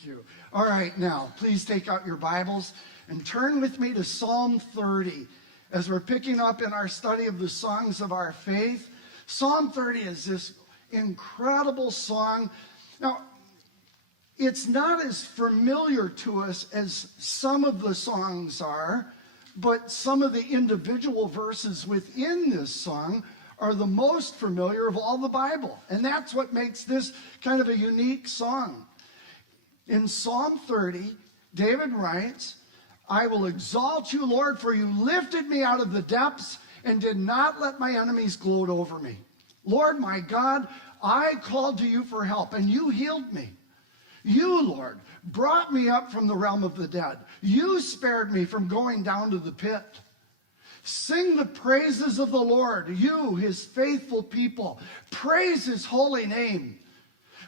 Thank you. All right, now, please take out your Bibles and turn with me to Psalm 30. As we're picking up in our study of the songs of our faith, Psalm 30 is this incredible song. Now, it's not as familiar to us as some of the songs are, but some of the individual verses within this song are the most familiar of all the Bible. And that's what makes this kind of a unique song. In Psalm 30, David writes, I will exalt you, Lord, for you lifted me out of the depths and did not let my enemies gloat over me. Lord, my God, I called to you for help, and you healed me. You, Lord, brought me up from the realm of the dead. You spared me from going down to the pit. Sing the praises of the Lord, you, his faithful people. Praise his holy name.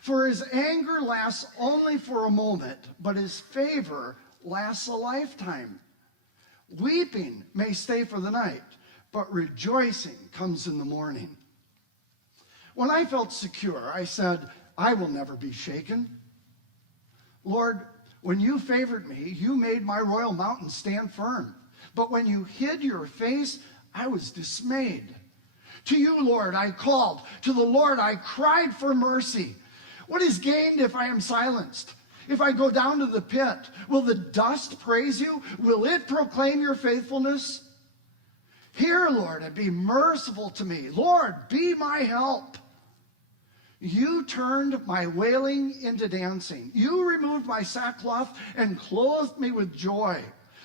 For his anger lasts only for a moment, but his favor lasts a lifetime. Weeping may stay for the night, but rejoicing comes in the morning. When I felt secure, I said, I will never be shaken. Lord, when you favored me, you made my royal mountain stand firm. But when you hid your face, I was dismayed. To you, Lord, I called. To the Lord, I cried for mercy. What is gained if I am silenced? If I go down to the pit, will the dust praise you? Will it proclaim your faithfulness? Hear, Lord, and be merciful to me. Lord, be my help. You turned my wailing into dancing. You removed my sackcloth and clothed me with joy,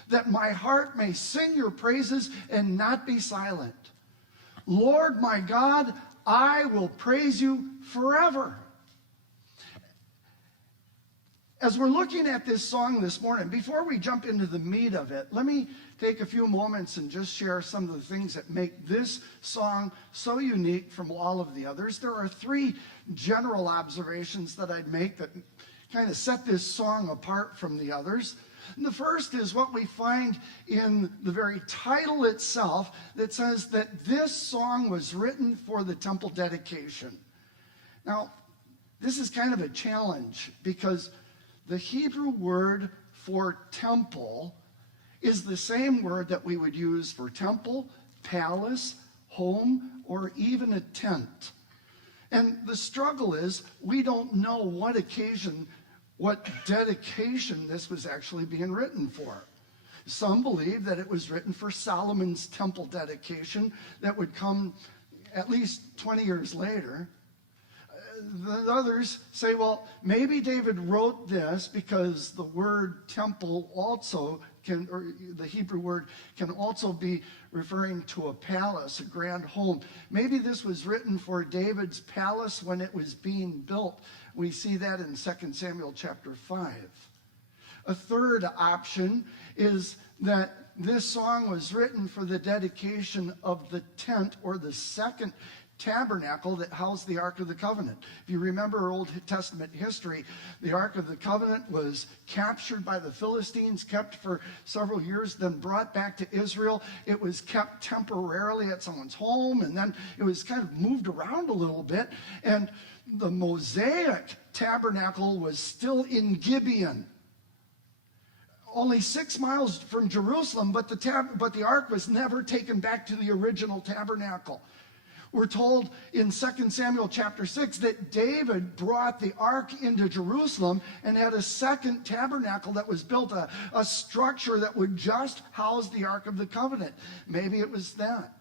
that my heart may sing your praises and not be silent. Lord, my God, I will praise you forever. As we're looking at this song this morning, before we jump into the meat of it, let me take a few moments and just share some of the things that make this song so unique from all of the others. There are three general observations that I'd make that kind of set this song apart from the others. And the first is what we find in the very title itself that says that this song was written for the temple dedication. Now, this is kind of a challenge because the Hebrew word for temple is the same word that we would use for temple, palace, home, or even a tent. And the struggle is we don't know what occasion, what dedication this was actually being written for. Some believe that it was written for Solomon's temple dedication that would come at least 20 years later. The others say, well, maybe David wrote this because the word temple also can, or the Hebrew word can also be referring to a palace, a grand home. Maybe this was written for David's palace when it was being built. We see that in 2 Samuel chapter 5. A third option is that this song was written for the dedication of the tent or the second tabernacle that housed the Ark of the Covenant. If you remember Old Testament history, the Ark of the Covenant was captured by the Philistines, kept for several years, then brought back to Israel. It was kept temporarily at someone's home, and then it was kind of moved around a little bit. And the Mosaic tabernacle was still in Gibeon, only 6 miles from Jerusalem, but the Ark was never taken back to the original tabernacle. We're told in 2 Samuel chapter 6 that David brought the ark into Jerusalem and had a second tabernacle that was built, a structure that would just house the Ark of the Covenant. Maybe it was that.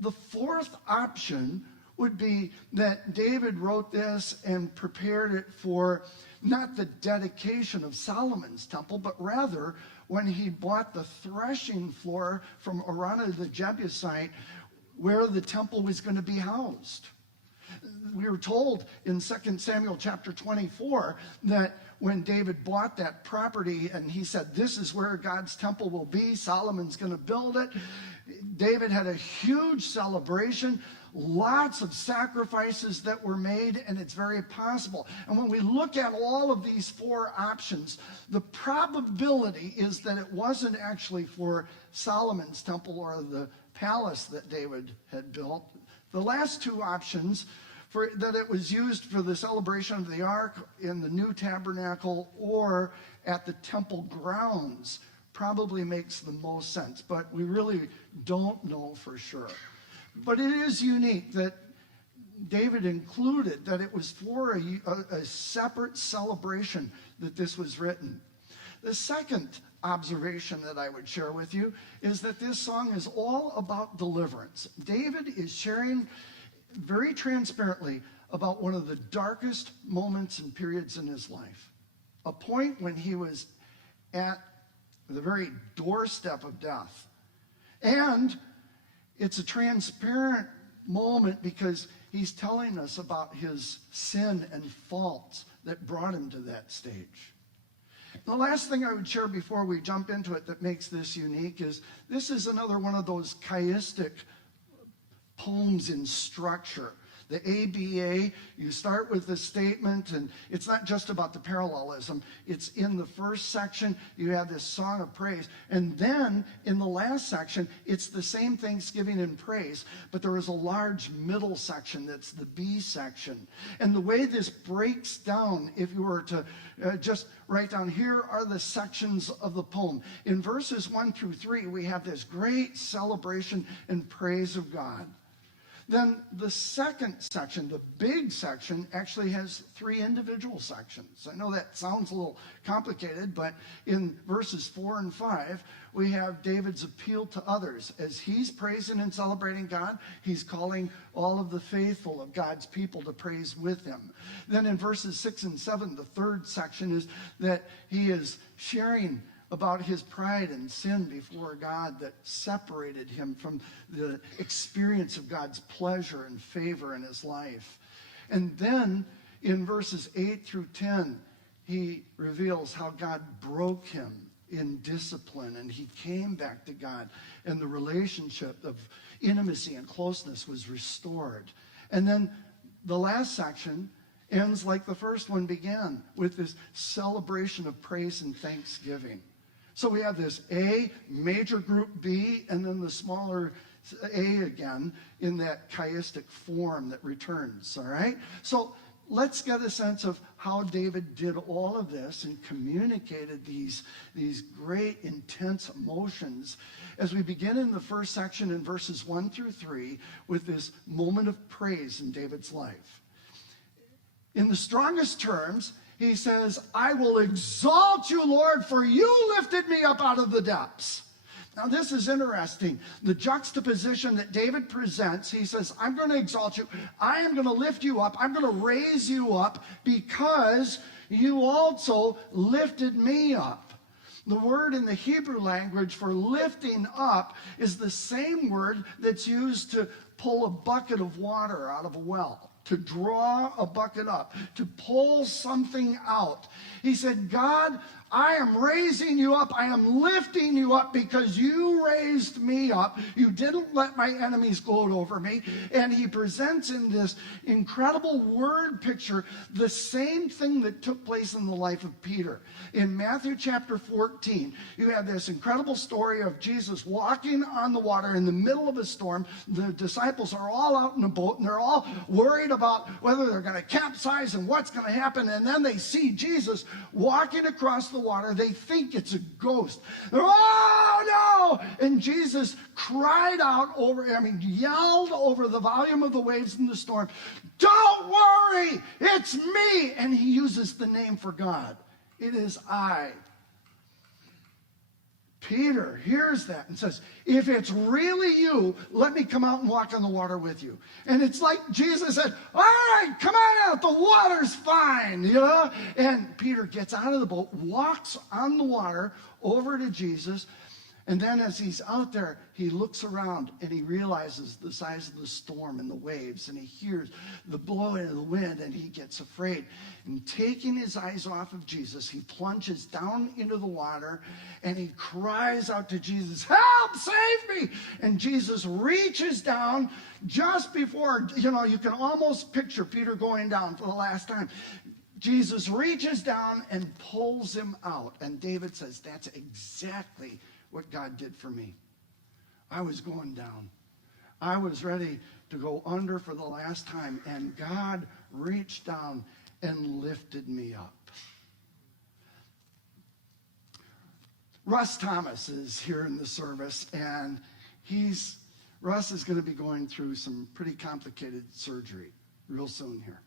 The fourth option would be that David wrote this and prepared it for not the dedication of Solomon's temple, but rather when he bought the threshing floor from Araunah the Jebusite, where the temple was going to be housed. We were told in 2 Samuel chapter 24 that when David bought that property and he said, this is where God's temple will be, Solomon's going to build it, David had a huge celebration, lots of sacrifices that were made, and it's very possible. And when we look at all of these four options, the probability is that it wasn't actually for Solomon's temple or the palace that David had built. The last two options that it was used for the celebration of the ark in the new tabernacle or at the temple grounds probably makes the most sense, but we really don't know for sure. But it is unique that David included that it was for a separate celebration that this was written. The second observation that I would share with you is that this song is all about deliverance. David is sharing very transparently about one of the darkest moments and periods in his life, a point when he was at the very doorstep of death. And it's a transparent moment because he's telling us about his sin and faults that brought him to that stage. The last thing I would share before we jump into it that makes this unique is this is another one of those chiastic poems in structure. The ABA, you start with the statement, and it's not just about the parallelism. It's in the first section, you have this song of praise. And then in the last section, it's the same thanksgiving and praise, but there is a large middle section that's the B section. And the way this breaks down, if you were to just write down, here are the sections of the poem. In verses 1 through 3, we have this great celebration and praise of God. Then the second section, the big section, actually has 3 individual sections. I know that sounds a little complicated, but in verses 4 and 5, we have David's appeal to others. As he's praising and celebrating God, he's calling all of the faithful of God's people to praise with him. Then in verses 6 and 7, the third section is that he is sharing about his pride and sin before God that separated him from the experience of God's pleasure and favor in his life. And then in verses 8 through 10, he reveals how God broke him in discipline, and he came back to God, and the relationship of intimacy and closeness was restored. And then the last section ends like the first one began, with this celebration of praise and thanksgiving. So we have this A, major group B, and then the smaller A again in that chiastic form that returns, all right? So let's get a sense of how David did all of this and communicated these great, intense emotions as we begin in the first section in verses 1 through 3 with this moment of praise in David's life. In the strongest terms, he says, I will exalt you, Lord, for you lifted me up out of the depths. Now, this is interesting. The juxtaposition that David presents, he says, I'm going to exalt you. I am going to lift you up. I'm going to raise you up because you also lifted me up. The word in the Hebrew language for lifting up is the same word that's used to pull a bucket of water out of a well. To draw a bucket up, to pull something out. He said, God, I am raising you up. I am lifting you up because you raised me up. You didn't let my enemies gloat over me. And he presents in this incredible word picture the same thing that took place in the life of Peter. In Matthew chapter 14, you have this incredible story of Jesus walking on the water in the middle of a storm. The disciples are all out in a boat, and they're all worried about whether they're going to capsize and what's going to happen. And then they see Jesus walking across the water. They think it's a ghost. They're, oh no! And Jesus cried out yelled over the volume of the waves in the storm, don't worry, it's me. And he uses the name for God. It is I. Peter hears that and says, if it's really you, let me come out and walk on the water with you. And it's like Jesus said, all right, come on out, the water's fine, you know? And Peter gets out of the boat, walks on the water over to Jesus, and then as he's out there, he looks around and he realizes the size of the storm and the waves, and he hears the blowing of the wind, and he gets afraid. And taking his eyes off of Jesus, he plunges down into the water, and he cries out to Jesus, help, save me! And Jesus reaches down just before, you can almost picture Peter going down for the last time. Jesus reaches down and pulls him out. And David says, that's exactly what God did for me. I was going down. I was ready to go under for the last time, and God reached down and lifted me up. Russ Thomas is here in the service, and Russ is going to be going through some pretty complicated surgery real soon here.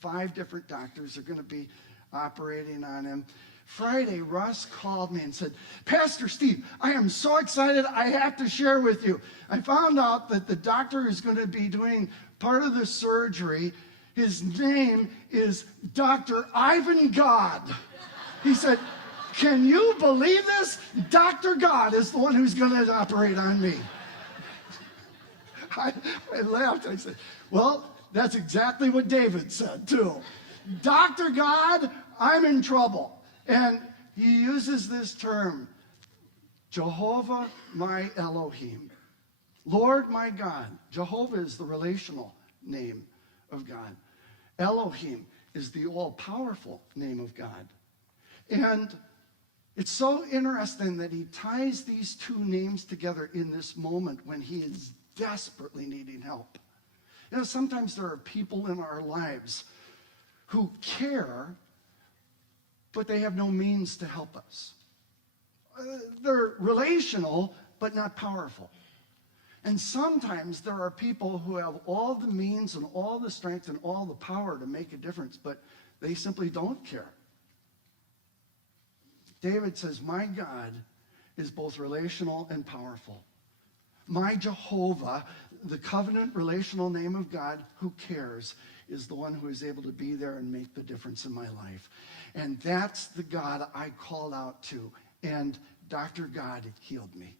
5 different doctors are going to be operating on him. Friday, Russ called me and said, Pastor Steve, I am so excited. I have to share with you. I found out that the doctor is going to be doing part of the surgery. His name is Dr. Ivan God. He said, can you believe this? Dr. God is the one who's going to operate on me. I laughed. I said, well, that's exactly what David said, too. Dr. God, I'm in trouble. And he uses this term, Jehovah my Elohim. Lord my God. Jehovah is the relational name of God. Elohim is the all-powerful name of God. And it's so interesting that he ties these 2 names together in this moment when he is desperately needing help. You know, sometimes there are people in our lives who care, but they have no means to help us. They're relational, but not powerful. And sometimes there are people who have all the means and all the strength and all the power to make a difference, but they simply don't care. David says, my God is both relational and powerful. My Jehovah, the covenant relational name of God who cares, is the one who is able to be there and make the difference in my life. And that's the God I called out to. And Dr. God healed me.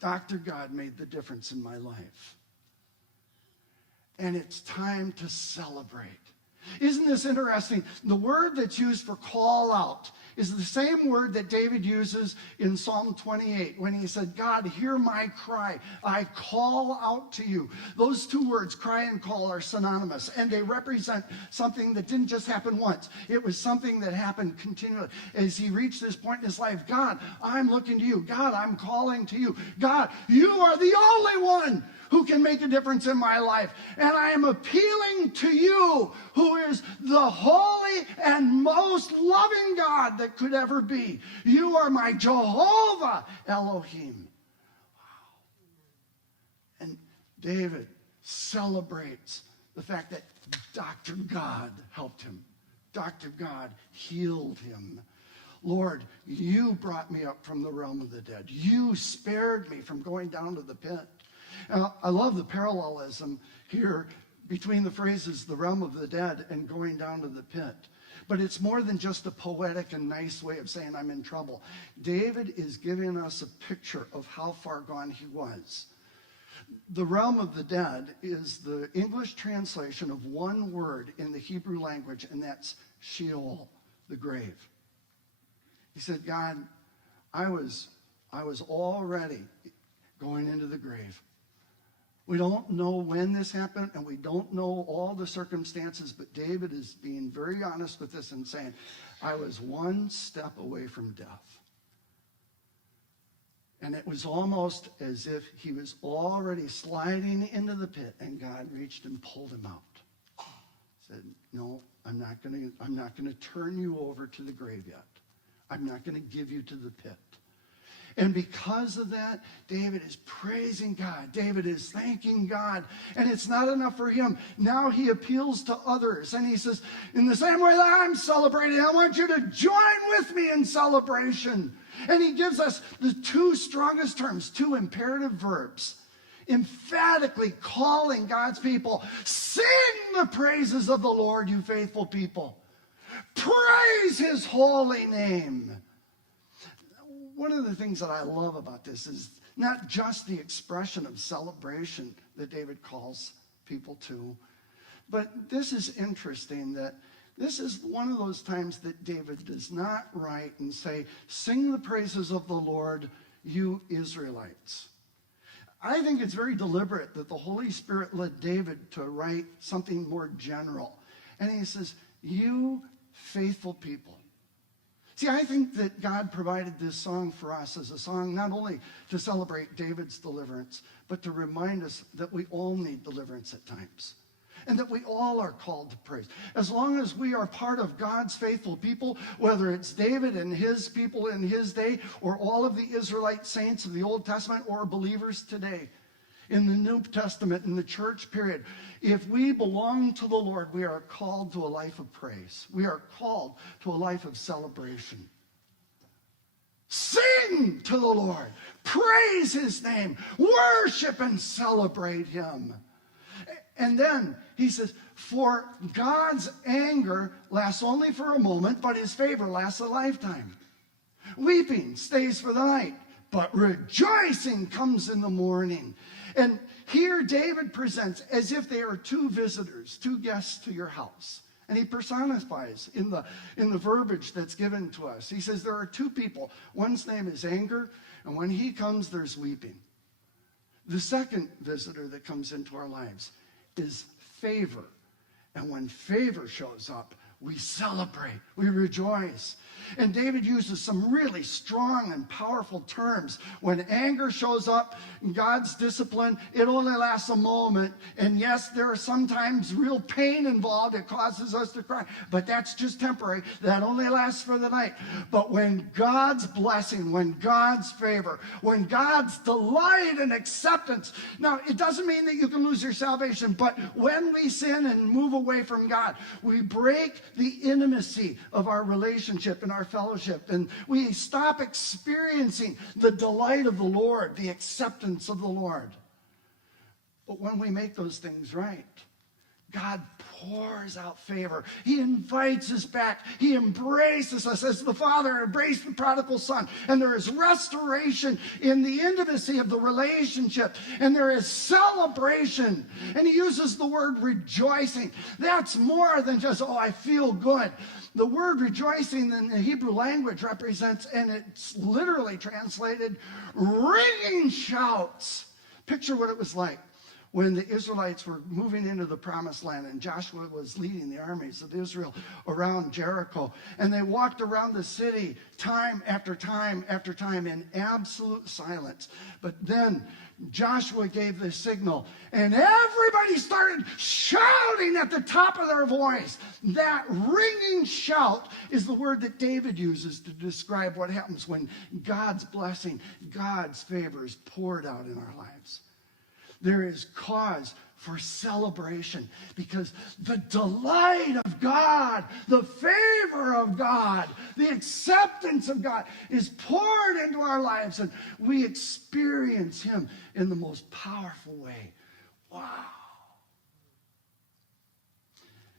Dr. God made the difference in my life. And it's time to celebrate. Isn't this interesting? The word that's used for call out is the same word that David uses in Psalm 28 when he said, God, hear my cry. I call out to you. Those 2 words, cry and call, are synonymous, and they represent something that didn't just happen once. It was something that happened continually. As he reached this point in his life, God, I'm looking to you. God, I'm calling to you. God, you are the only one who can make a difference in my life. And I am appealing to you, who is the holy and most loving God that could ever be. You are my Jehovah Elohim. Wow. And David celebrates the fact that Dr. God helped him. Dr. God healed him. Lord, you brought me up from the realm of the dead. You spared me from going down to the pit. I love the parallelism here between the phrases the realm of the dead and going down to the pit. But it's more than just a poetic and nice way of saying I'm in trouble. David is giving us a picture of how far gone he was. The realm of the dead is the English translation of one word in the Hebrew language, and that's Sheol, the grave. He said, God, I was already going into the grave. We don't know when this happened, and we don't know all the circumstances, but David is being very honest with this and saying, I was one step away from death. And it was almost as if he was already sliding into the pit, and God reached and pulled him out. Said, no, I'm not going to turn you over to the grave yet. I'm not going to give you to the pit. And because of that, David is praising God. David is thanking God. And it's not enough for him. Now he appeals to others. And he says, in the same way that I'm celebrating, I want you to join with me in celebration. And he gives us the 2 strongest terms, 2 imperative verbs, emphatically calling God's people, sing the praises of the Lord, you faithful people. Praise his holy name. One of the things that I love about this is not just the expression of celebration that David calls people to, but this is interesting that this is one of those times that David does not write and say, sing the praises of the Lord, you Israelites. I think it's very deliberate that the Holy Spirit led David to write something more general. And he says, you faithful people. See, I think that God provided this song for us as a song not only to celebrate David's deliverance, but to remind us that we all need deliverance at times. And that we all are called to praise. As long as we are part of God's faithful people, whether it's David and his people in his day, or all of the Israelite saints of the Old Testament, or believers today, in the New Testament, in the church period, if we belong to the Lord, we are called to a life of praise. We are called to a life of celebration. Sing to the Lord. Praise his name. Worship and celebrate him. And then he says, for God's anger lasts only for a moment, but his favor lasts a lifetime. Weeping stays for the night, but rejoicing comes in the morning. And here David presents as if they are two visitors, two guests to your house. And he personifies in the verbiage that's given to us. He says there are two people. One's name is anger, and when he comes, there's weeping. The second visitor that comes into our lives is favor. And when favor shows up, we celebrate, we rejoice. And David uses some really strong and powerful terms. When anger shows up, God's discipline, it only lasts a moment. And yes, there are sometimes real pain involved. It causes us to cry. But that's just temporary. That only lasts for the night. But when God's blessing, when God's favor, when God's delight and acceptance. Now, it doesn't mean that you can lose your salvation. But when we sin and move away from God, we break the intimacy of our relationship and our fellowship, and we stop experiencing the delight of the Lord, the acceptance of the Lord. But when we make those things right, God pours out favor. He invites us back. He embraces us as the Father embraced the prodigal son. And there is restoration in the intimacy of the relationship. And there is celebration. And he uses the word rejoicing. That's more than just, oh, I feel good. The word rejoicing in the Hebrew language represents, and it's literally translated, ringing shouts. Picture what it was like when the Israelites were moving into the promised land and Joshua was leading the armies of Israel around Jericho. And they walked around the city time after time after time in absolute silence. But then Joshua gave the signal and everybody started shouting at the top of their voice. That ringing shout is the word that David uses to describe what happens when God's blessing, God's favor is poured out in our lives. There is cause for celebration because the delight of God, the favor of God, the acceptance of God is poured into our lives, and we experience him in the most powerful way. Wow.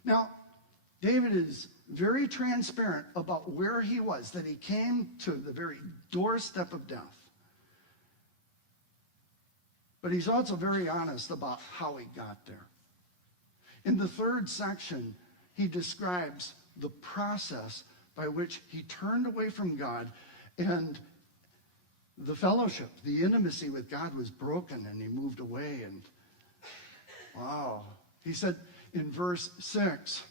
Now, David is very transparent about where he was, that he came to the very doorstep of death. But he's also very honest about how he got there. In the third section, he describes the process by which he turned away from God, and the fellowship, the intimacy with God was broken, and he moved away. And wow. He said in verse 6,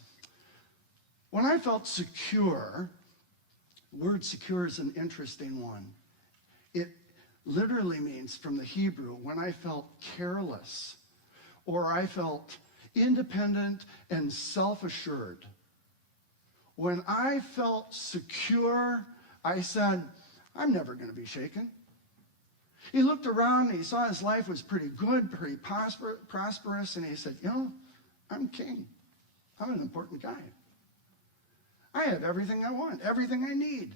when I felt secure, the word secure is an interesting one. It literally means, from the Hebrew, when I felt careless or I felt independent and self-assured. When I felt secure, I said, I'm never going to be shaken. He looked around and he saw his life was pretty good, pretty prosperous, and he said, you know, I'm king. I'm an important guy. I have everything I want, everything I need.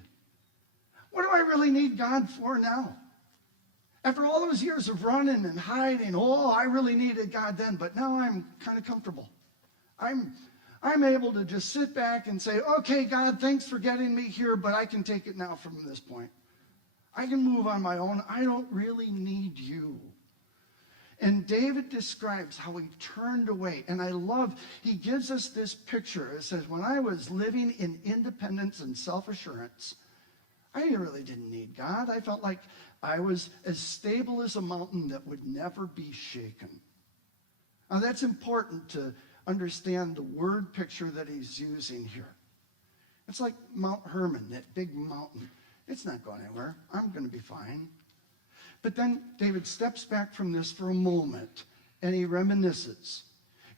What do I really need God for now? After all those years of running and hiding, oh, I really needed God then, but now I'm kind of comfortable. I'm able to just sit back and say, okay, God, thanks for getting me here, but I can take it now from this point. I can move on my own. I don't really need you. And David describes how he turned away. And I love, he gives us this picture. It says, when I was living in independence and self-assurance, I really didn't need God. I felt like I was as stable as a mountain that would never be shaken. Now that's important to understand the word picture that he's using here. It's like Mount Hermon, that big mountain. It's not going anywhere. I'm going to be fine. But then David steps back from this for a moment, and he reminisces.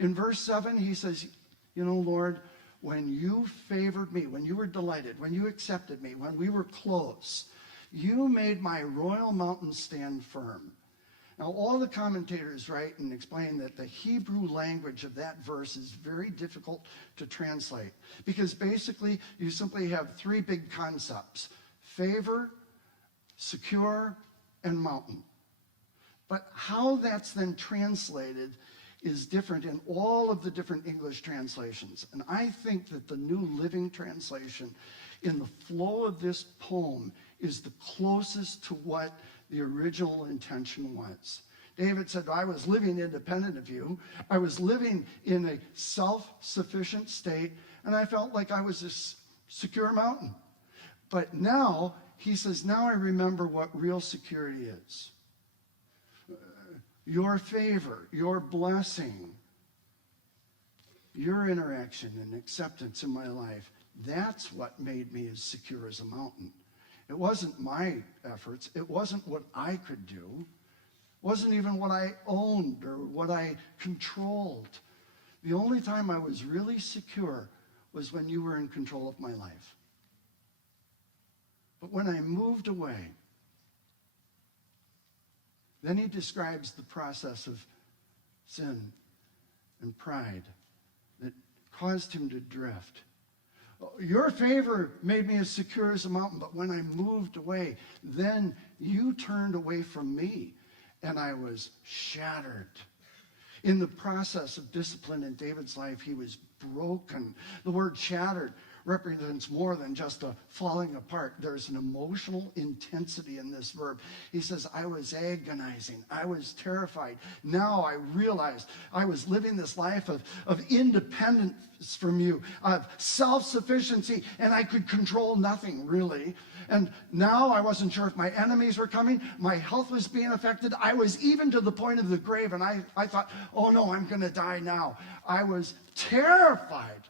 In verse 7, he says, you know, Lord, when you favored me, when you were delighted, when you accepted me, when we were close, you made my royal mountain stand firm. Now, all the commentators write and explain that the Hebrew language of that verse is very difficult to translate because basically you simply have three big concepts: favor, secure, and mountain. But how that's then translated is different in all of the different English translations. And I think that the New Living Translation, in the flow of this poem, is the closest to what the original intention was. David said, I was living independent of you. I was living in a self-sufficient state, and I felt like I was this secure mountain. But now, he says, now I remember what real security is. Your favor, your blessing, your interaction and acceptance in my life, that's what made me as secure as a mountain. It wasn't my efforts. It wasn't what I could do. It wasn't even what I owned or what I controlled. The only time I was really secure was when you were in control of my life. But when I moved away, then he describes the process of sin and pride that caused him to drift. Your favor made me as secure as a mountain, but when I moved away, then you turned away from me, and I was shattered. In the process of discipline in David's life, he was broken. The word shattered represents more than just a falling apart. There's an emotional intensity in this verb. He says, I was agonizing. I was terrified. Now I realized I was living this life of independence from you, of self-sufficiency, and I could control nothing, really. And now I wasn't sure if my enemies were coming. My health was being affected. I was even to the point of the grave, and I thought, oh no, I'm going to die now. I was terrified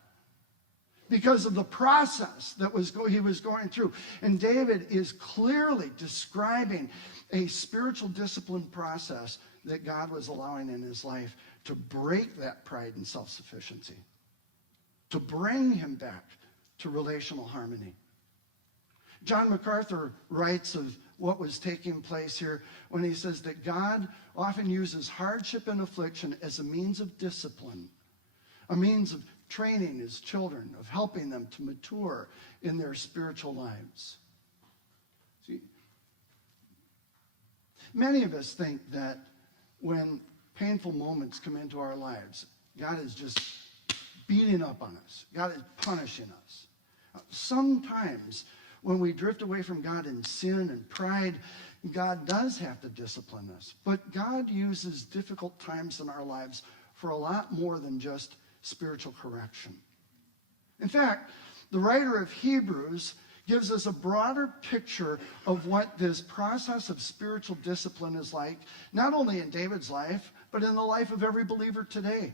because of the process that he was going through. And David is clearly describing a spiritual discipline process that God was allowing in his life to break that pride and self-sufficiency, to bring him back to relational harmony. John MacArthur writes of what was taking place here when he says that God often uses hardship and affliction as a means of discipline, a means of training his children, of helping them to mature in their spiritual lives. See, many of us think that when painful moments come into our lives, God is just beating up on us. God is punishing us. Sometimes when we drift away from God in sin and pride, God does have to discipline us. But God uses difficult times in our lives for a lot more than just spiritual correction. In fact, the writer of Hebrews gives us a broader picture of what this process of spiritual discipline is like, not only in David's life, but in the life of every believer today.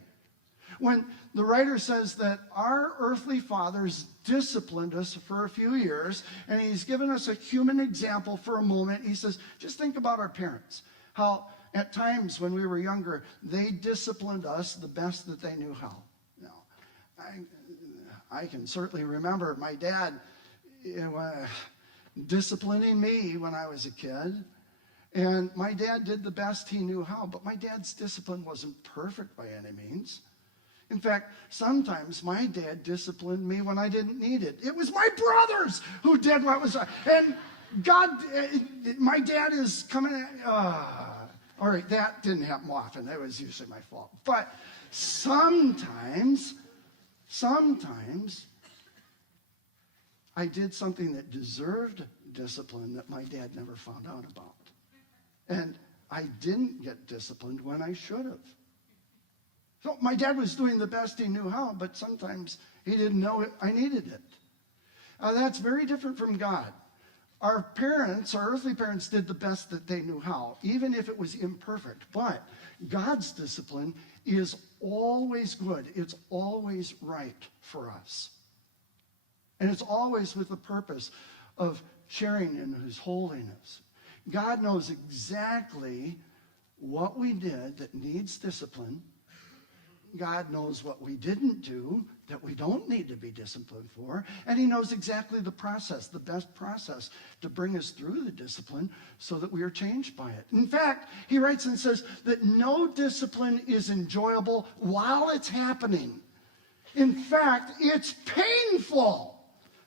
When the writer says that our earthly fathers disciplined us for a few years, and he's given us a human example for a moment, he says, just think about our parents. How at times when we were younger, they disciplined us the best that they knew how. I can certainly remember my dad disciplining me when I was a kid. And my dad did the best he knew how. But my dad's discipline wasn't perfect by any means. In fact, sometimes my dad disciplined me when I didn't need it. It was my brothers who did what was right. And God, my dad is coming at, all right, that didn't happen often. That was usually my fault. But sometimes I did something that deserved discipline that my dad never found out about. And I didn't get disciplined when I should have. So my dad was doing the best he knew how, but sometimes he didn't know I needed it. That's very different from God. Our parents, our earthly parents, did the best that they knew how, even if it was imperfect. But God's discipline is always good. It's always right for us. And it's always with the purpose of sharing in his holiness. God knows exactly what we did that needs discipline. God knows what we didn't do that we don't need to be disciplined for. And he knows exactly the process, the best process to bring us through the discipline so that we are changed by it. In fact, he writes and says that no discipline is enjoyable while it's happening. In fact, it's painful.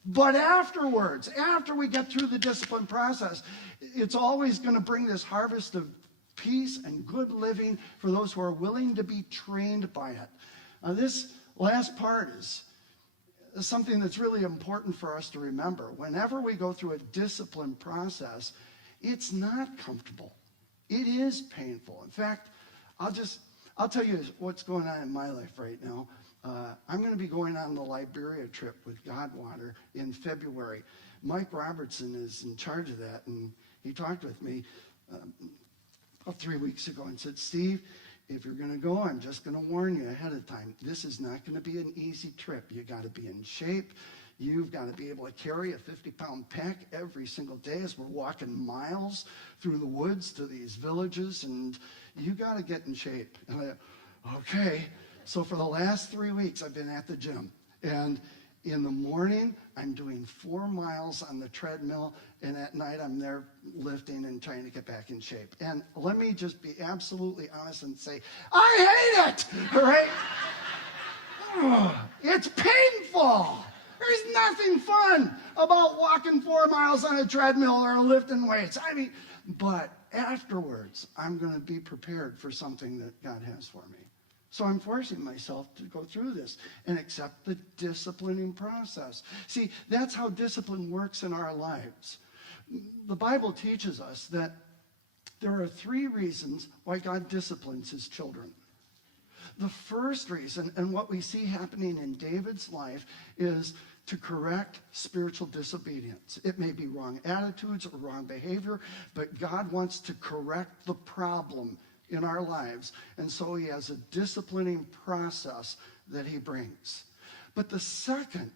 But afterwards, after we get through the discipline process, it's always going to bring this harvest of peace and good living for those who are willing to be trained by it. This last part is something that's really important for us to remember. Whenever we go through a discipline process, it's not comfortable. It is painful. In fact, I'll tell you what's going on in my life right now. I'm going to be going on the Liberia trip with Godwater in February. Mike Robertson is in charge of that, and he talked with me about 3 weeks ago and said, Steve, if you're going to go, I'm just going to warn you ahead of time. This is not going to be an easy trip. You got to be in shape. You've got to be able to carry a 50-pound pack every single day as we're walking miles through the woods to these villages, and you got to get in shape. And I, okay. So for the last 3 weeks, I've been at the gym. And in the morning, I'm doing 4 miles on the treadmill, and at night, I'm there lifting and trying to get back in shape. And let me just be absolutely honest and say, I hate it, all right? It's painful. There's nothing fun about walking 4 miles on a treadmill or lifting weights. I mean, but afterwards, I'm going to be prepared for something that God has for me. So I'm forcing myself to go through this and accept the disciplining process. See, that's how discipline works in our lives. The Bible teaches us that there are 3 reasons why God disciplines his children. The first reason, and what we see happening in David's life, is to correct spiritual disobedience. It may be wrong attitudes or wrong behavior, but God wants to correct the problem in our lives, and so he has a disciplining process that he brings. But the second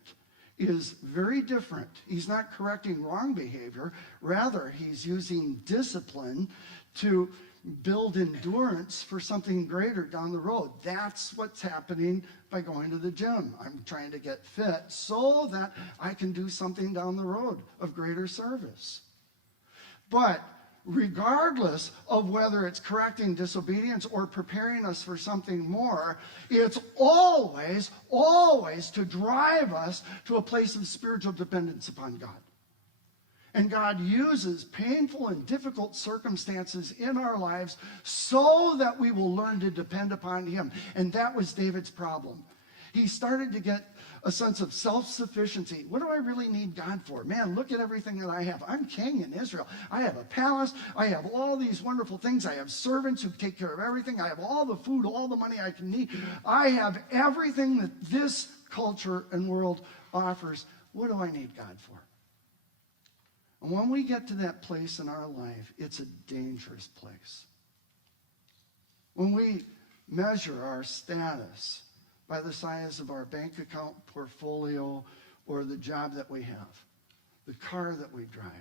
is very different. He's not correcting wrong behavior. Rather, he's using discipline to build endurance for something greater down the road. That's what's happening by going to the gym. I'm trying to get fit so that I can do something down the road of greater service. But regardless of whether it's correcting disobedience or preparing us for something more, it's always to drive us to a place of spiritual dependence upon God. And God uses painful and difficult circumstances in our lives so that we will learn to depend upon him. And that was David's problem. He started to get a sense of self-sufficiency. What do I really need God for? Man, look at everything that I have. I'm king in Israel. I have a palace. I have all these wonderful things. I have servants who take care of everything. I have all the food, all the money I can need. I have everything that this culture and world offers. What do I need God for? And when we get to that place in our life, it's a dangerous place. When we measure our status by the size of our bank account portfolio or the job that we have, the car that we drive,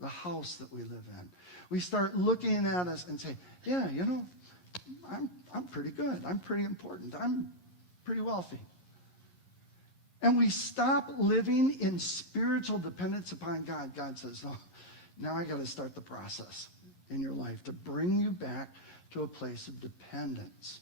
the house that we live in, we start looking at us and say, yeah, you know, I'm pretty good. I'm pretty important. I'm pretty wealthy. And we stop living in spiritual dependence upon God. God says, no, now I got to start the process in your life to bring you back to a place of dependence.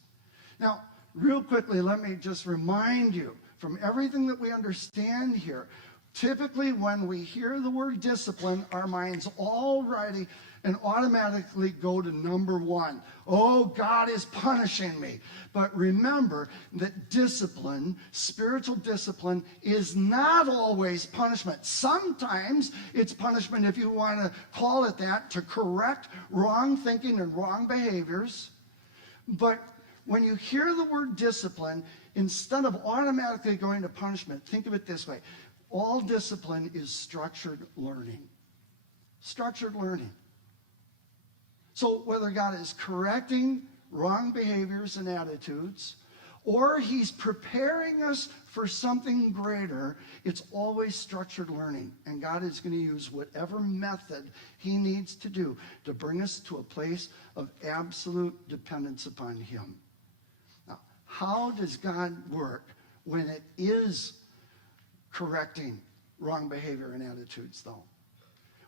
Now, real quickly, let me just remind you, from everything that we understand here, typically when we hear the word discipline, our minds already and automatically go to number 1. Oh, God is punishing me. But remember that discipline, spiritual discipline, is not always punishment. Sometimes it's punishment, if you want to call it that, to correct wrong thinking and wrong behaviors. But when you hear the word discipline, instead of automatically going to punishment, think of it this way. All discipline is structured learning. Structured learning. So whether God is correcting wrong behaviors and attitudes, or he's preparing us for something greater, it's always structured learning. And God is going to use whatever method he needs to do to bring us to a place of absolute dependence upon him. Now, how does God work when it is correcting wrong behavior and attitudes, though?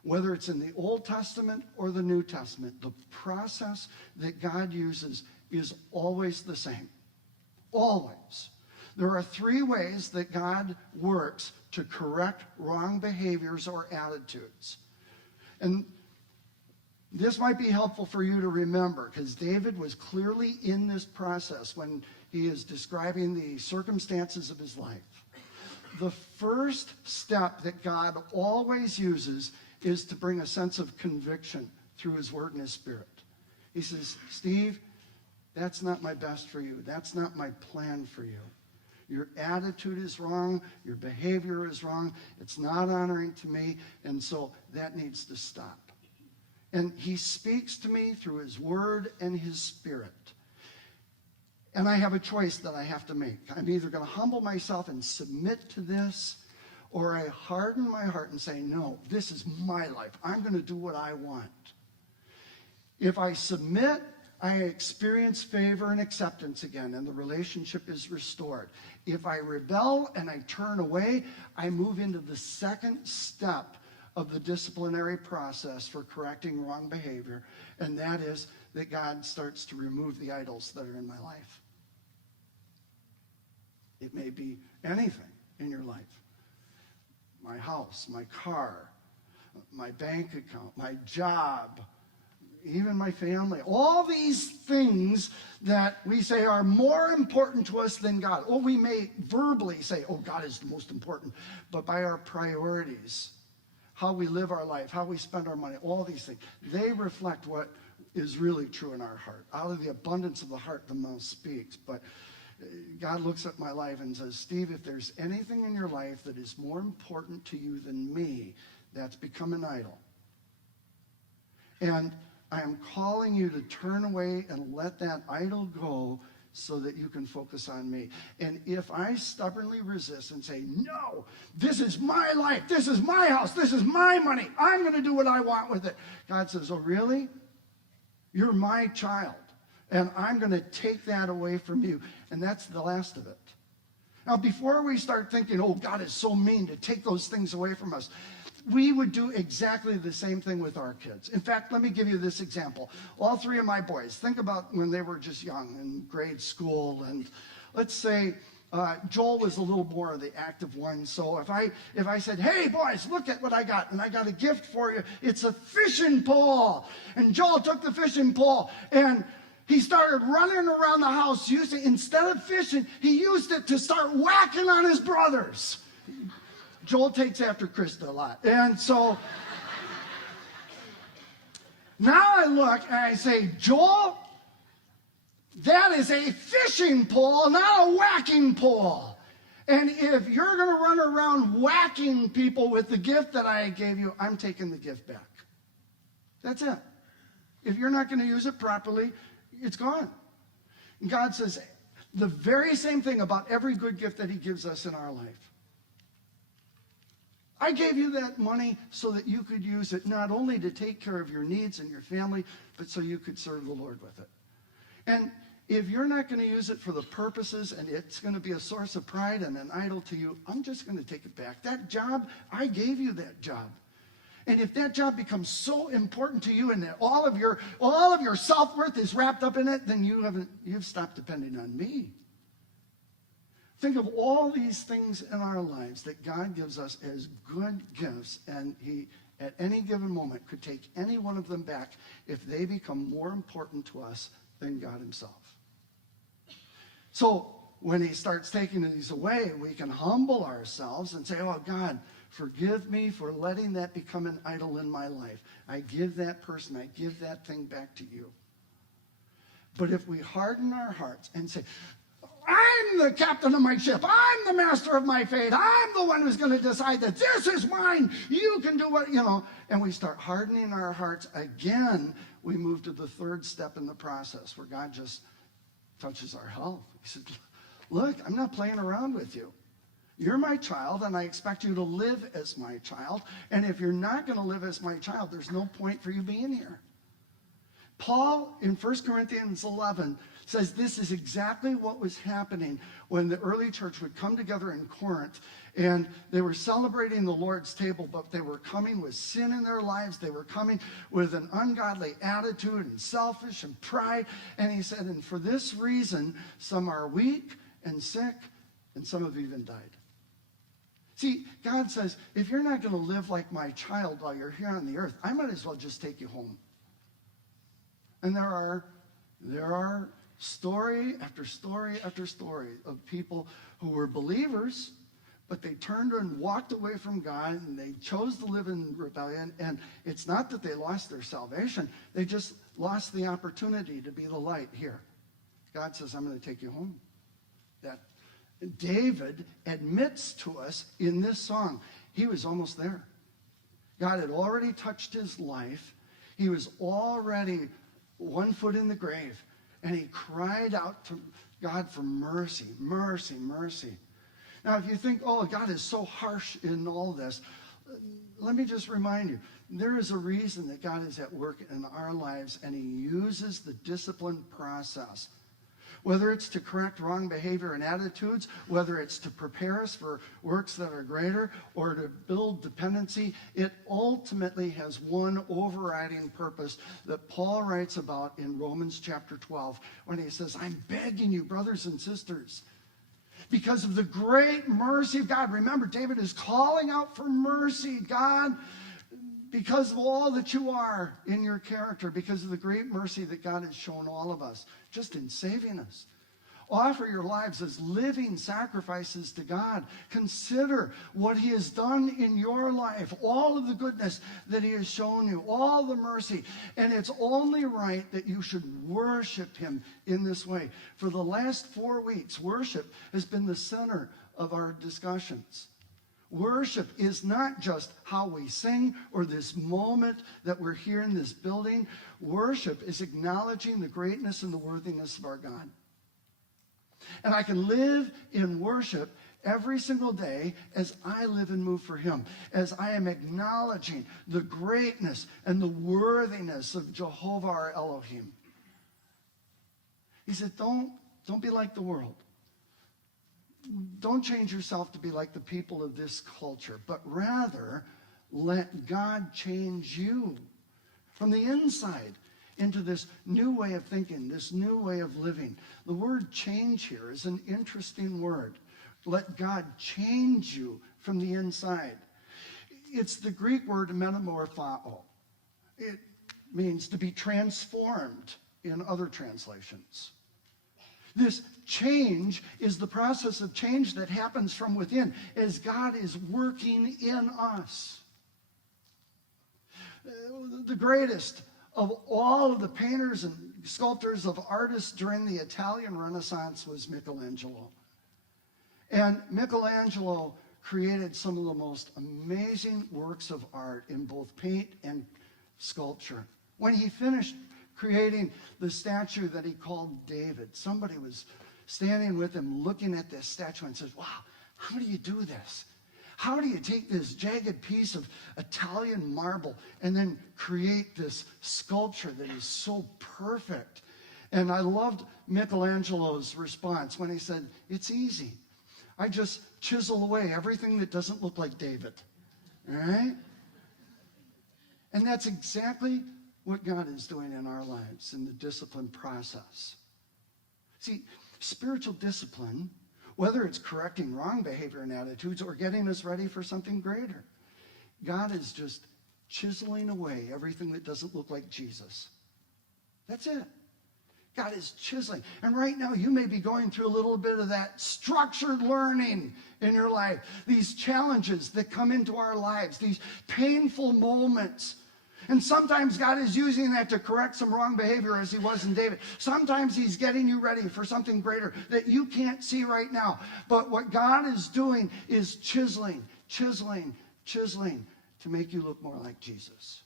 Whether it's in the Old Testament or the New Testament, the process that God uses is always the same. Always. There are three ways that God works to correct wrong behaviors or attitudes. And this might be helpful for you to remember, because David was clearly in this process when he is describing the circumstances of his life. The first step that God always uses is to bring a sense of conviction through his word and his spirit. He says, Steve, that's not my best for you. That's not my plan for you. Your attitude is wrong. Your behavior is wrong. It's not honoring to me. And so that needs to stop. And he speaks to me through his word and his spirit. And I have a choice that I have to make. I'm either going to humble myself and submit to this, or I harden my heart and say, no, this is my life. I'm going to do what I want. If I submit, I experience favor and acceptance again, and the relationship is restored. If I rebel and I turn away, I move into the second step of the disciplinary process for correcting wrong behavior, and that is that God starts to remove the idols that are in my life. It may be anything in your life. My house, my car, my bank account, my job, even my family. All these things that we say are more important to us than God. Or we may verbally say, oh, God is the most important. But by our priorities, how we live our life, how we spend our money, all these things, they reflect what is really true in our heart. Out of the abundance of the heart, the mouth speaks. But God looks at my life and says, Steve, if there's anything in your life that is more important to you than me, that's become an idol. And I am calling you to turn away and let that idol go so that you can focus on me. And if I stubbornly resist and say, no, this is my life, this is my house, this is my money, I'm going to do what I want with it. God says, oh, really? You're my child. And I'm going to take that away from you. And that's the last of it. Now, before we start thinking, oh, God is so mean to take those things away from us, we would do exactly the same thing with our kids. In fact, let me give you this example. All three of my boys, think about when they were just young in grade school. And let's say Joel was a little more of the active one. So if I said, hey, boys, look at what I got. And I got a gift for you. It's a fishing pole. And Joel took the fishing pole and he started running around the house instead of fishing, he used it to start whacking on his brothers. Joel takes after Krista a lot. And so now I look and I say, Joel, that is a fishing pole, not a whacking pole. And if you're going to run around whacking people with the gift that I gave you, I'm taking the gift back. That's it. If you're not going to use it properly, it's gone. And God says the very same thing about every good gift that he gives us in our life. I gave you that money so that you could use it not only to take care of your needs and your family, but so you could serve the Lord with it. And if you're not going to use it for the purposes and it's going to be a source of pride and an idol to you, I'm just going to take it back. That job, I gave you that job. And if that job becomes so important to you and that all of your self-worth is wrapped up in it, then you've stopped depending on me. Think of all these things in our lives that God gives us as good gifts, and he, at any given moment, could take any one of them back if they become more important to us than God himself. So when he starts taking these away, we can humble ourselves and say, oh, God, forgive me for letting that become an idol in my life. I give that person, I give that thing back to you. But if we harden our hearts and say, I'm the captain of my ship, I'm the master of my fate, I'm the one who's going to decide that this is mine, you can do what, and we start hardening our hearts again, we move to the third step in the process where God just touches our health. He said, look, I'm not playing around with you. You're my child, and I expect you to live as my child. And if you're not going to live as my child, there's no point for you being here. Paul, in 1 Corinthians 11, says this is exactly what was happening when the early church would come together in Corinth, and they were celebrating the Lord's table, but they were coming with sin in their lives. They were coming with an ungodly attitude and selfish and pride. And he said, and for this reason, some are weak and sick, and some have even died. See, God says, if you're not going to live like my child while you're here on the earth, I might as well just take you home. And there are story after story after story of people who were believers, but they turned and walked away from God, and they chose to live in rebellion. And it's not that they lost their salvation. They just lost the opportunity to be the light here. God says, I'm going to take you home. That David admits to us in this song, he was almost there. God had already touched his life. He was already 1 foot in the grave. And he cried out to God for mercy, mercy, mercy. Now, if you think, oh, God is so harsh in all this, let me just remind you, there is a reason that God is at work in our lives, and he uses the discipline process. Whether it's to correct wrong behavior and attitudes, whether it's to prepare us for works that are greater, or to build dependency, it ultimately has one overriding purpose that Paul writes about in Romans chapter 12, when he says, I'm begging you, brothers and sisters, because of the great mercy of God. Remember, David is calling out for mercy. God, because of all that you are in your character, because of the great mercy that God has shown all of us, just in saving us. Offer your lives as living sacrifices to God. Consider what he has done in your life, all of the goodness that he has shown you, all the mercy. And it's only right that you should worship him in this way. For the last 4 weeks, worship has been the center of our discussions. Worship is not just how we sing or this moment that we're here in this building. Worship is acknowledging the greatness and the worthiness of our God. And I can live in worship every single day as I live and move for him, as I am acknowledging the greatness and the worthiness of Jehovah our Elohim. He said, don't be like the world. Don't change yourself to be like the people of this culture, but rather let God change you from the inside into this new way of thinking, this new way of living. The word change here is an interesting word. Let God change you from the inside. It's the Greek word metamorphao. It means to be transformed in other translations. This change is the process of change that happens from within as God is working in us. The greatest of all of the painters and sculptors of artists during the Italian Renaissance was Michelangelo. And Michelangelo created some of the most amazing works of art in both paint and sculpture. When he finished creating the statue that he called David, somebody was standing with him looking at this statue and says, wow, how do you do this? How do you take this jagged piece of Italian marble and then create this sculpture that is so perfect? And I loved Michelangelo's response when he said, it's easy. I just chisel away everything that doesn't look like David. All right? And that's exactly what God is doing in our lives in the discipline process. See, spiritual discipline, whether it's correcting wrong behavior and attitudes or getting us ready for something greater, God is just chiseling away everything that doesn't look like Jesus. That's it. God is chiseling. And right now, you may be going through a little bit of that structured learning in your life. These challenges that come into our lives, these painful moments. And sometimes God is using that to correct some wrong behavior as he was in David. Sometimes he's getting you ready for something greater that you can't see right now. But what God is doing is chiseling, chiseling, chiseling to make you look more like Jesus.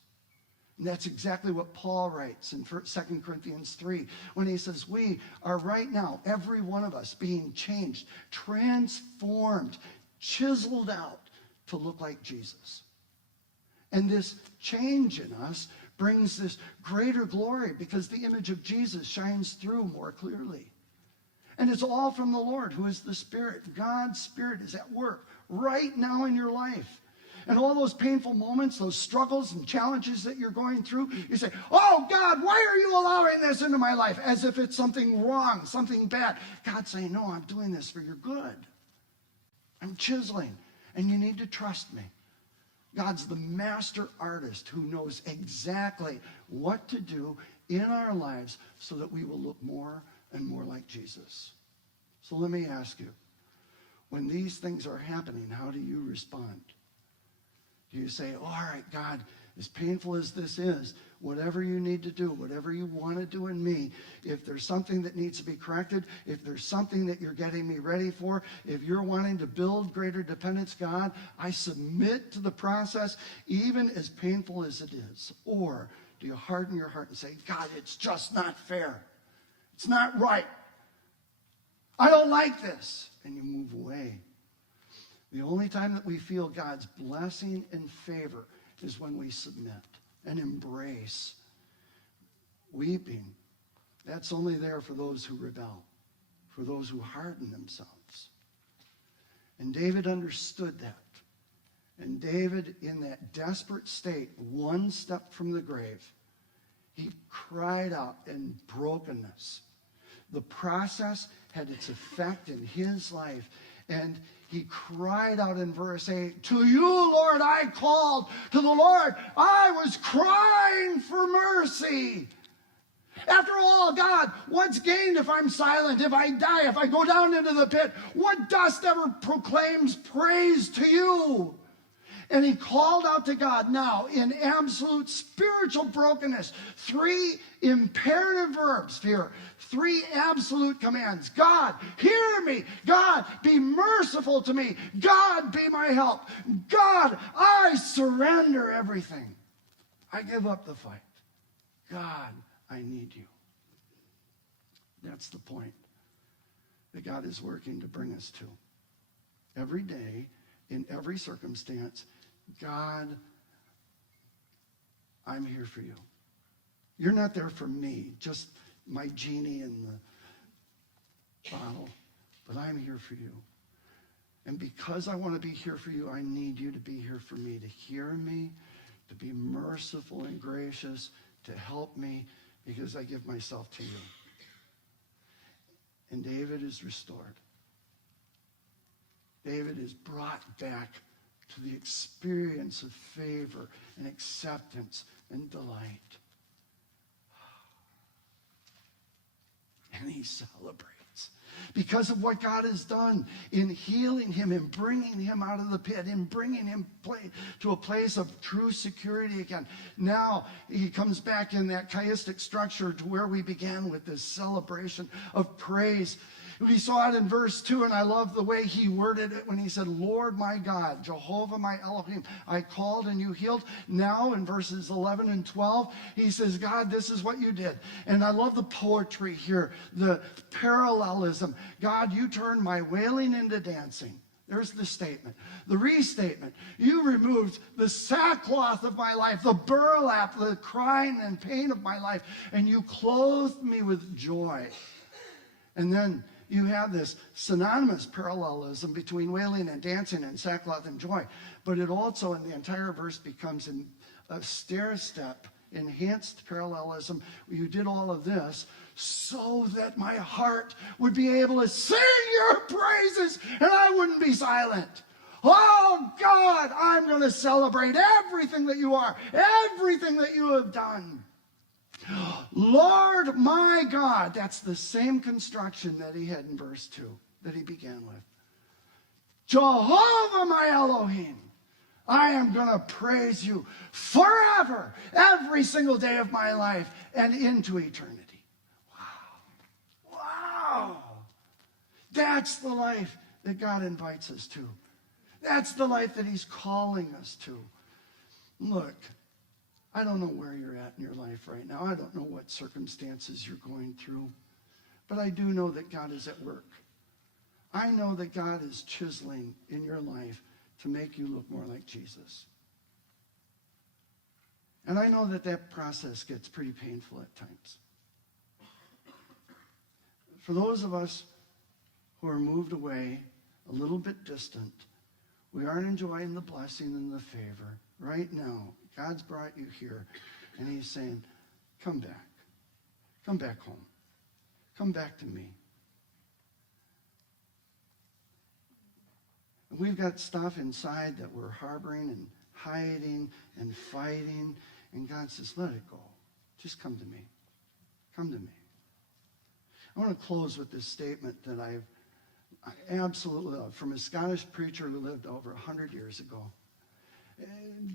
And that's exactly what Paul writes in 2 Corinthians 3 when he says, we are right now, every one of us, being changed, transformed, chiseled out to look like Jesus. And this change in us brings this greater glory because the image of Jesus shines through more clearly. And it's all from the Lord, who is the Spirit. God's Spirit is at work right now in your life. And all those painful moments, those struggles and challenges that you're going through, you say, oh, God, why are you allowing this into my life? As if it's something wrong, something bad. God's saying, no, I'm doing this for your good. I'm chiseling, and you need to trust me. God's the master artist who knows exactly what to do in our lives so that we will look more and more like Jesus. So let me ask you, when these things are happening, how do you respond? Do you say, all right, God, as painful as this is, whatever you need to do, whatever you want to do in me, if there's something that needs to be corrected, if there's something that you're getting me ready for, if you're wanting to build greater dependence, God, I submit to the process, even as painful as it is? Or do you harden your heart and say, God, it's just not fair. It's not right. I don't like this. And you move away. The only time that we feel God's blessing and favor is when we submit and embrace. Weeping, that's only there for those who rebel, for those who harden themselves. And David understood that. And David, in that desperate state, one step from the grave, he cried out in brokenness. The process had its effect in his life. And he cried out in verse 8, to you, Lord, I called. To the Lord, I was crying for mercy. After all, God, what's gained if I'm silent, if I die, if I go down into the pit? What dust ever proclaims praise to you? And he called out to God now in absolute spiritual brokenness. 3 imperative verbs here. 3 absolute commands. God, hear me. God, be merciful to me. God, be my help. God, I surrender everything. I give up the fight. God, I need you. That's the point that God is working to bring us to. Every day, in every circumstance, God, I'm here for you. You're not there for me, just my genie in the bottle, but I'm here for you. And because I want to be here for you, I need you to be here for me, to hear me, to be merciful and gracious, to help me, because I give myself to you. And David is restored. David is brought back to the experience of favor and acceptance and delight. And he celebrates because of what God has done in healing him, in bringing him out of the pit, in bringing him to a place of true security again. Now he comes back in that chiastic structure to where we began with this celebration of praise. We saw it in verse 2, and I love the way he worded it when he said, Lord my God, Jehovah my Elohim, I called and you healed. Now in verses 11 and 12, he says, God, this is what you did. And I love the poetry here, the parallelism. God, you turned my wailing into dancing. There's the statement. The restatement, you removed the sackcloth of my life, the burlap, the crying and pain of my life, and you clothed me with joy. And then you have this synonymous parallelism between wailing and dancing and sackcloth and joy. But it also, in the entire verse, becomes a stair-step, enhanced parallelism. You did all of this so that my heart would be able to sing your praises and I wouldn't be silent. Oh, God, I'm going to celebrate everything that you are, everything that you have done. Lord my God, that's the same construction that he had in verse 2 that he began with. Jehovah my Elohim, I am going to praise you forever, every single day of my life and into eternity. Wow. Wow. That's the life that God invites us to. That's the life that he's calling us to. Look, I don't know where you're at in your life right now. I don't know what circumstances you're going through. But I do know that God is at work. I know that God is chiseling in your life to make you look more like Jesus. And I know that that process gets pretty painful at times. For those of us who are moved away, a little bit distant, we aren't enjoying the blessing and the favor. Right now, God's brought you here, and he's saying, come back. Come back home. Come back to me. We've got stuff inside that we're harboring and hiding and fighting, and God says, let it go. Just come to me. Come to me. I want to close with this statement that I absolutely love from a Scottish preacher who lived over 100 years ago.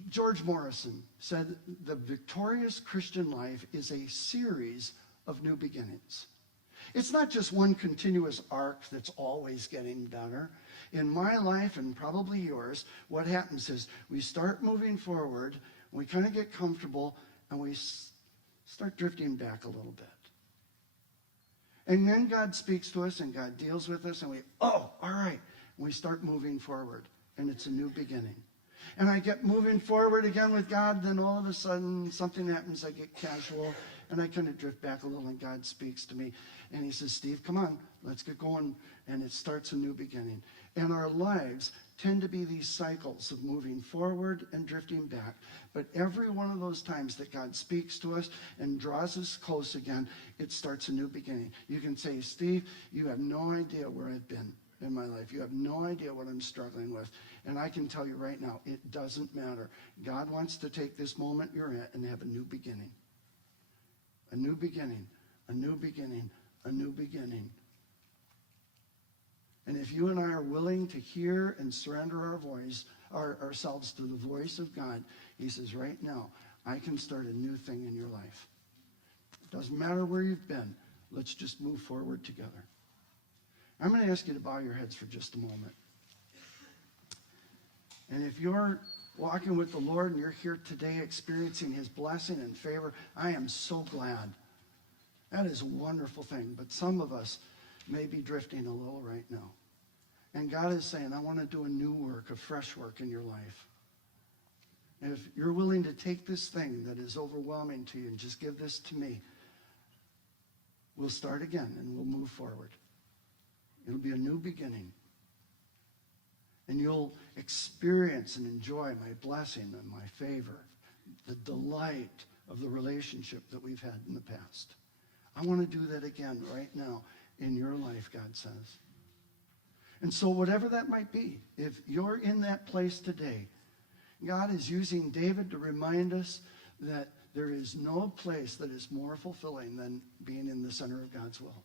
George Morrison said, the victorious Christian life is a series of new beginnings. It's not just one continuous arc that's always getting better. In my life, and probably yours, what happens is we start moving forward, we kind of get comfortable, and we start drifting back a little bit. And then God speaks to us, and God deals with us, and all right. And we start moving forward, and it's a new beginning. And I get moving forward again with God, then all of a sudden something happens, I get casual, and I kind of drift back a little, and God speaks to me. And he says, Steve, come on, let's get going. And it starts a new beginning. And our lives tend to be these cycles of moving forward and drifting back. But every one of those times that God speaks to us and draws us close again, it starts a new beginning. You can say, Steve, you have no idea where I've been in my life. You have no idea what I'm struggling with. And I can tell you right now, it doesn't matter. God wants to take this moment you're at and have a new beginning. A new beginning, a new beginning, a new beginning. And if you and I are willing to hear and surrender our voice, ourselves to the voice of God, he says, right now, I can start a new thing in your life. It doesn't matter where you've been. Let's just move forward together. I'm going to ask you to bow your heads for just a moment. And if you're walking with the Lord and you're here today experiencing his blessing and favor, I am so glad. That is a wonderful thing. But some of us may be drifting a little right now. And God is saying, I want to do a new work, a fresh work in your life. And if you're willing to take this thing that is overwhelming to you and just give this to me, we'll start again and we'll move forward. It'll be a new beginning. And you'll experience and enjoy my blessing and my favor, the delight of the relationship that we've had in the past. I want to do that again right now in your life, God says. And so whatever that might be, if you're in that place today, God is using David to remind us that there is no place that is more fulfilling than being in the center of God's will.